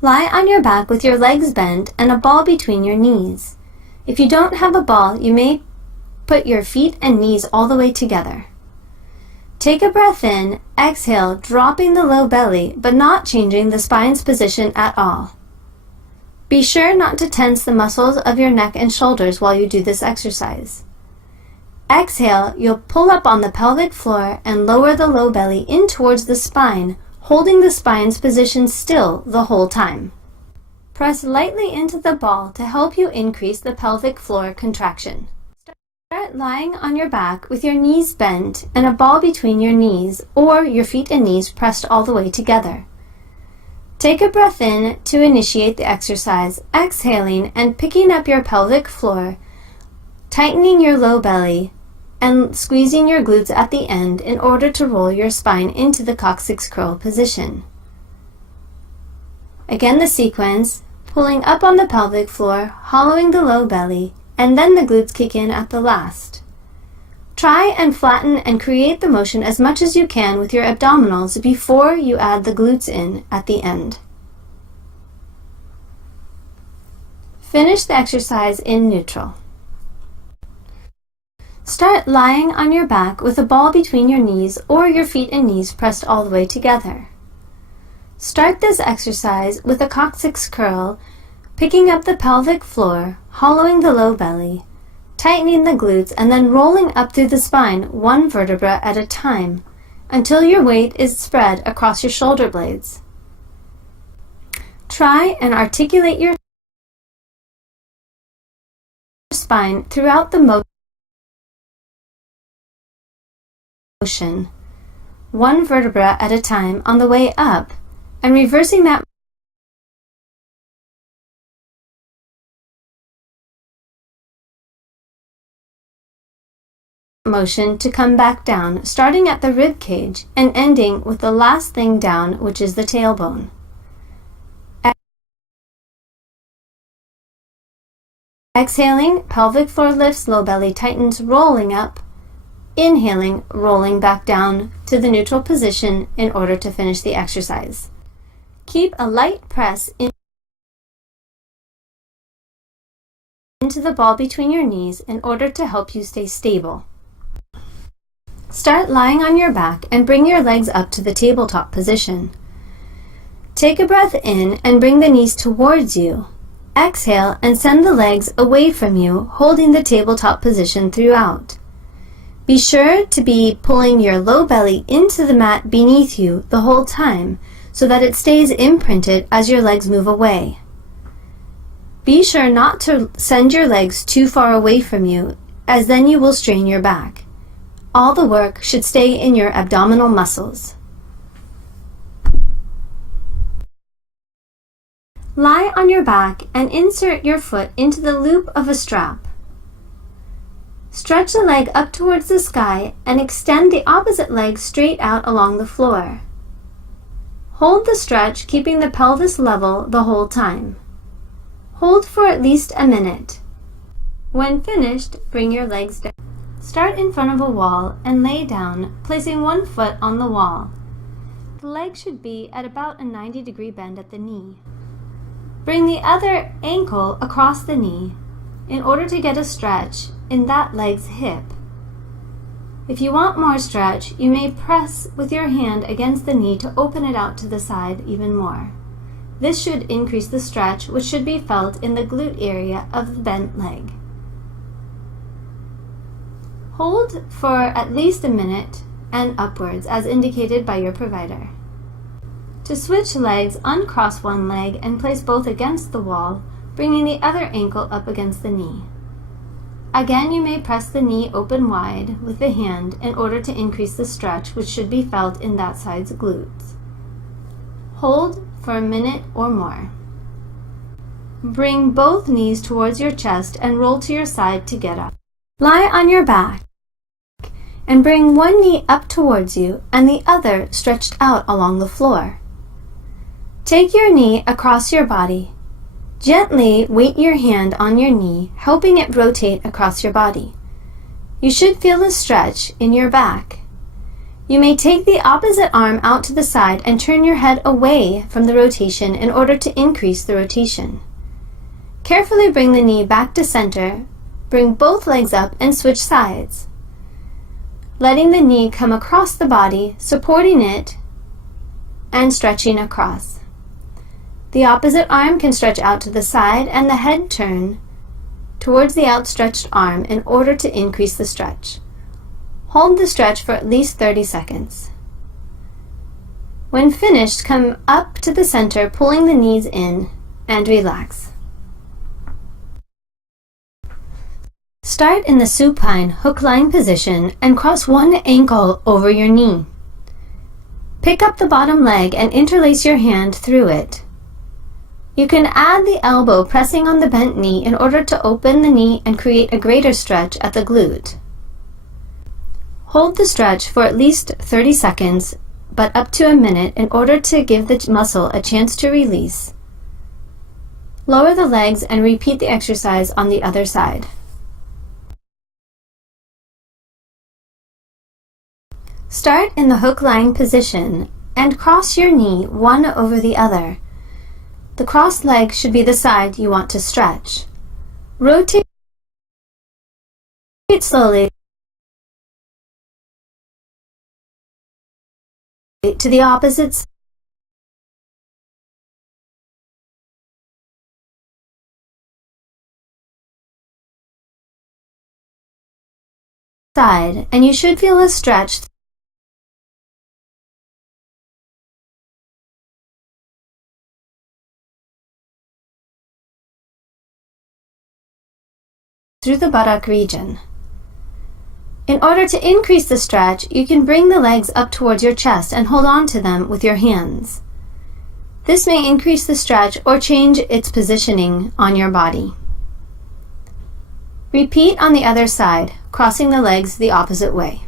Lie on your back with your legs bent and a ball between your knees. If you don't have a ball, you may put your feet and knees all the way together. Take a breath in, exhale, dropping the low belly, but not changing the spine's position at all. Be sure not to tense the muscles of your neck and shoulders while you do this exercise. Exhale, you'll pull up on the pelvic floor and lower the low belly in towards the spine, holding the spine's position still the whole time. Press lightly into the ball to help you increase the pelvic floor contraction. Start lying on your back with your knees bent and a ball between your knees, or your feet and knees pressed all the way together. Take a breath in to initiate the exercise, exhaling and picking up your pelvic floor, tightening your low belly, and squeezing your glutes at the end in order to roll your spine into the coccyx curl position. Again, the sequence, pulling up on the pelvic floor, hollowing the low belly, and then the glutes kick in at the last. Try and flatten and create the motion as much as you can with your abdominals before you add the glutes in at the end. Finish the exercise in neutral. Start lying on your back with a ball between your knees or your feet and knees pressed all the way together. Start this exercise with a coccyx curl, picking up the pelvic floor, hollowing the low belly, tightening the glutes, and then rolling up through the spine one vertebra at a time until your weight is spread across your shoulder blades. Try and articulate your spine throughout the motion, one vertebra at a time on the way up, and reversing that motion to come back down, starting at the rib cage and ending with the last thing down, which is the tailbone. Exhaling, pelvic floor lifts, low belly tightens, rolling up. Inhaling, rolling back down to the neutral position in order to finish the exercise. Keep a light press into the ball between your knees in order to help you stay stable. Start lying on your back and bring your legs up to the tabletop position. Take a breath in and bring the knees towards you. Exhale and send the legs away from you, holding the tabletop position throughout. Be sure to be pulling your low belly into the mat beneath you the whole time so that it stays imprinted as your legs move away. Be sure not to send your legs too far away from you, as then you will strain your back. All the work should stay in your abdominal muscles. Lie on your back and insert your foot into the loop of a strap. Stretch the leg up towards the sky and extend the opposite leg straight out along the floor. Hold the stretch, keeping the pelvis level the whole time. Hold for at least a minute. When finished, bring your legs down. Start in front of a wall and lay down, placing one foot on the wall. The leg should be at about a 90-degree bend at the knee. Bring the other ankle across the knee in order to get a stretch in that leg's hip. If you want more stretch, you may press with your hand against the knee to open it out to the side even more. This should increase the stretch, which should be felt in the glute area of the bent leg. Hold for at least a minute and upwards, as indicated by your provider. To switch legs, uncross one leg and place both against the wall, bringing the other ankle up against the knee. Again, you may press the knee open wide with the hand in order to increase the stretch, which should be felt in that side's glutes. Hold for a minute or more. Bring both knees towards your chest and roll to your side to get up. Lie on your back and bring one knee up towards you and the other stretched out along the floor. Take your knee across your body. Gently weight your hand on your knee, helping it rotate across your body. You should feel a stretch in your back. You may take the opposite arm out to the side and turn your head away from the rotation in order to increase the rotation. Carefully bring the knee back to center, bring both legs up and switch sides. Letting the knee come across the body, supporting it, and stretching across. The opposite arm can stretch out to the side and the head turn towards the outstretched arm in order to increase the stretch. Hold the stretch for at least 30 seconds. When finished, come up to the center, pulling the knees in, and relax. Start in the supine hook lying position and cross one ankle over your knee. Pick up the bottom leg and interlace your hand through it. You can add the elbow pressing on the bent knee in order to open the knee and create a greater stretch at the glute. Hold the stretch for at least 30 seconds, but up to a minute in order to give the muscle a chance to release. Lower the legs and repeat the exercise on the other side. Start in the hook lying position and cross your knee one over the other. The crossed leg should be the side you want to stretch. Rotate slowly to the opposite side, and you should feel a stretch through the buttock region. In order to increase the stretch, you can bring the legs up towards your chest and hold on to them with your hands. This may increase the stretch or change its positioning on your body. Repeat on the other side, crossing the legs the opposite way.